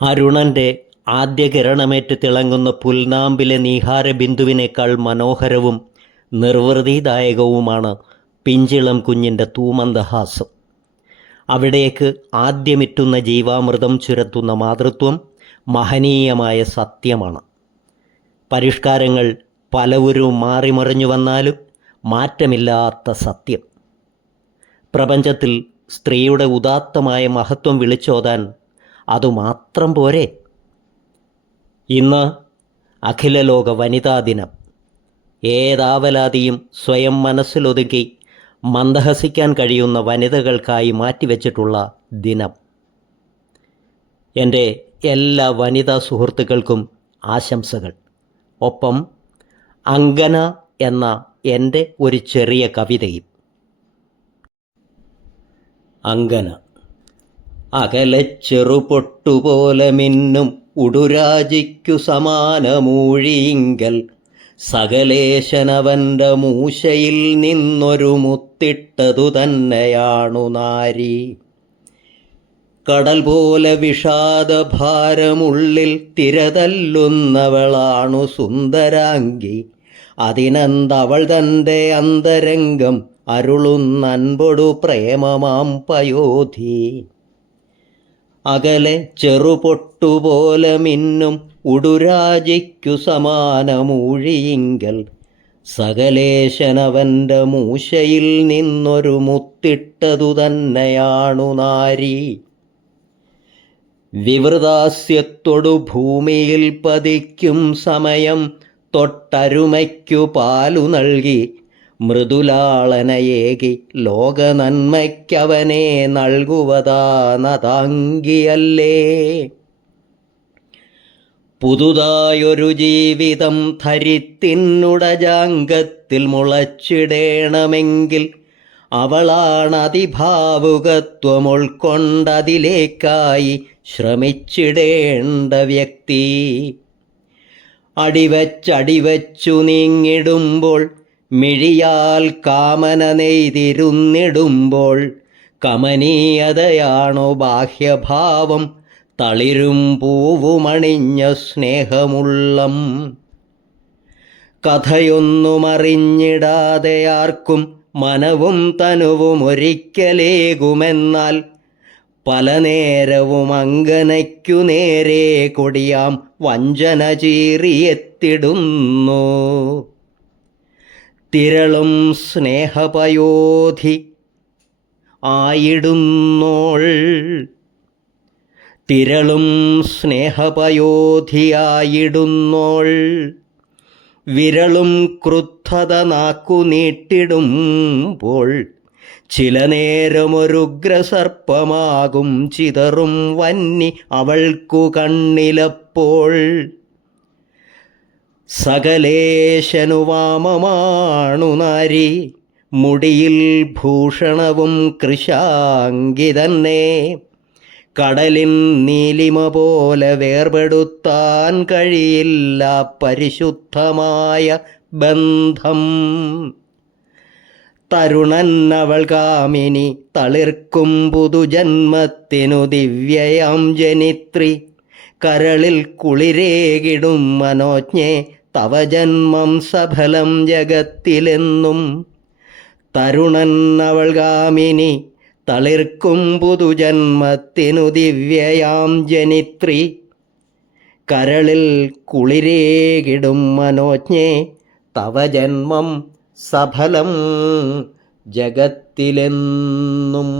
അരുണൻ്റെ ആദ്യ കിരണമേറ്റ് തിളങ്ങുന്ന പുൽനാമ്പിലെ നീഹാരബിന്ദുവിനേക്കാൾ മനോഹരവും നിർവൃതിദായകവുമാണ് പിഞ്ചിളം കുഞ്ഞിൻ്റെ തൂമന്ദഹാസം. അവിടേക്ക് ആദ്യമിറ്റുന്ന ജീവാമൃതം ചുരത്തുന്ന മാതൃത്വം മഹനീയമായ സത്യമാണ്. പരിഷ്കാരങ്ങൾ പലവരും മാറിമറിഞ്ഞു വന്നാലും മാറ്റമില്ലാത്ത സത്യം. പ്രപഞ്ചത്തിൽ സ്ത്രീയുടെ ഉദാത്തമായ മഹത്വം വിളിച്ചോതാൻ അതുമാത്രം പോരെ. ഇന്ന് അഖില ലോക വനിതാ ദിനം. ഏതാവലാതിയും സ്വയം മനസ്സിലൊതുക്കി മന്ദഹസിക്കാൻ കഴിയുന്ന വനിതകൾക്കായി മാറ്റിവെച്ചിട്ടുള്ള ദിനം. എൻ്റെ എല്ലാ വനിതാ സുഹൃത്തുക്കൾക്കും ആശംസകൾ. ഒപ്പം അങ്കന എന്ന എൻ്റെ ഒരു ചെറിയ കവിതയും. അങ്കന. അകലെ ചെറുപൊട്ടുപോലെ മിന്നും ഉടുരാജിക്കു സമാനമൂഴിയിങ്കൽ സകലേശനവൻ്റെ മൂശയിൽ നിന്നൊരു മുത്തിട്ടതു തന്നെയാണു നാരി. കടൽ പോലെ വിഷാദഭാരമുള്ളിൽ തിരതല്ലുന്നവളാണു സുന്ദരാംഗി. അതിനെന്തവൾ തൻ്റെ അന്തരംഗം അരുളുന്നൻപൊടു പ്രേമമാം പയോധി. അകലെ ചെറുപൊട്ടുപോലെ മിന്നും ഉടുരാജിക്കു സമാനമൂഴിയിങ്കൽ സകലേശനവൻ്റെ മൂശയിൽ നിന്നൊരു മുത്തിട്ടതു തന്നെയാണു നാരി. വിവൃതാസ്യത്തോടു ഭൂമിയിൽ പതിക്കും സമയം തൊട്ടരുമയ്ക്കു പാലു നൽകി മൃദുലാളനയേകി ലോകനന്മയ്ക്കവനെ നൽകുവതാനതാംഗിയല്ലേ. പുതുതായൊരു ജീവിതം ധരിത്തിനുടജാംഗത്തിൽ മുളച്ചിടേണമെങ്കിൽ അവളാണതിഭാവുകത്വം ഉൾക്കൊണ്ടതിലേക്കായി ശ്രമിച്ചിടേണ്ട വ്യക്തി. അടിവച്ചടിവച്ചു നീങ്ങിടുമ്പോൾ മിഴിയാൽ കാമന നെയ്തിരുന്നിടുമ്പോൾ കമനീയതയാണു ബാഹ്യഭാവം തളിരും പൂവുമണിഞ്ഞ സ്നേഹമുള്ളം. കഥയൊന്നുമറിഞ്ഞിടാതെ ആർക്കും മനവും തനുവും ഒരിക്കലേകുമെന്നാൽ പല നേരവും അങ്കനയ്ക്കു നേരെ കൊടിയാം വഞ്ചന ചീറിയെത്തിടുന്നു. തിരളും സ്നേഹപയോധി ആയിടുന്നോൾ. തിരളും സ്നേഹപയോധിയായിടുന്നോൾ. വിരളും ക്രുദ്ധത നാക്കു നീട്ടിടുമ്പോൾ ചില നേരമൊരുഗ്രസർപ്പമാകും ചിതറും വന്നി അവൾക്കു കണ്ണിലപ്പോൾ. സകലേശനു വാമമാണു നാരി. മുടിയിൽ ഭൂഷണവും കൃശാംഗി തന്നെ. കടലിൻ നീലിമ പോലെ വേർപെടുത്താൻ കഴിയില്ല പരിശുദ്ധമായ ബന്ധം. തരുണൻ അവൾ കാമിനി തളിർക്കും പുതുജന്മത്തിനു ദിവ്യയാം ജനിത്രി. കരളിൽ കുളിരേകിടും മനോജ്ഞേ തവ ജന്മം സഫലം ജഗത്തിലെന്നും. തരുണൻ അവൾ കാമിനി തളിർക്കും പുതുജന്മത്തിനു ദിവ്യയാം ജനിത്രി. കരളിൽ കുളിരേകിടും മനോജ്ഞേ തവ ജന്മം സഫലം ജഗത്തിലെന്നും.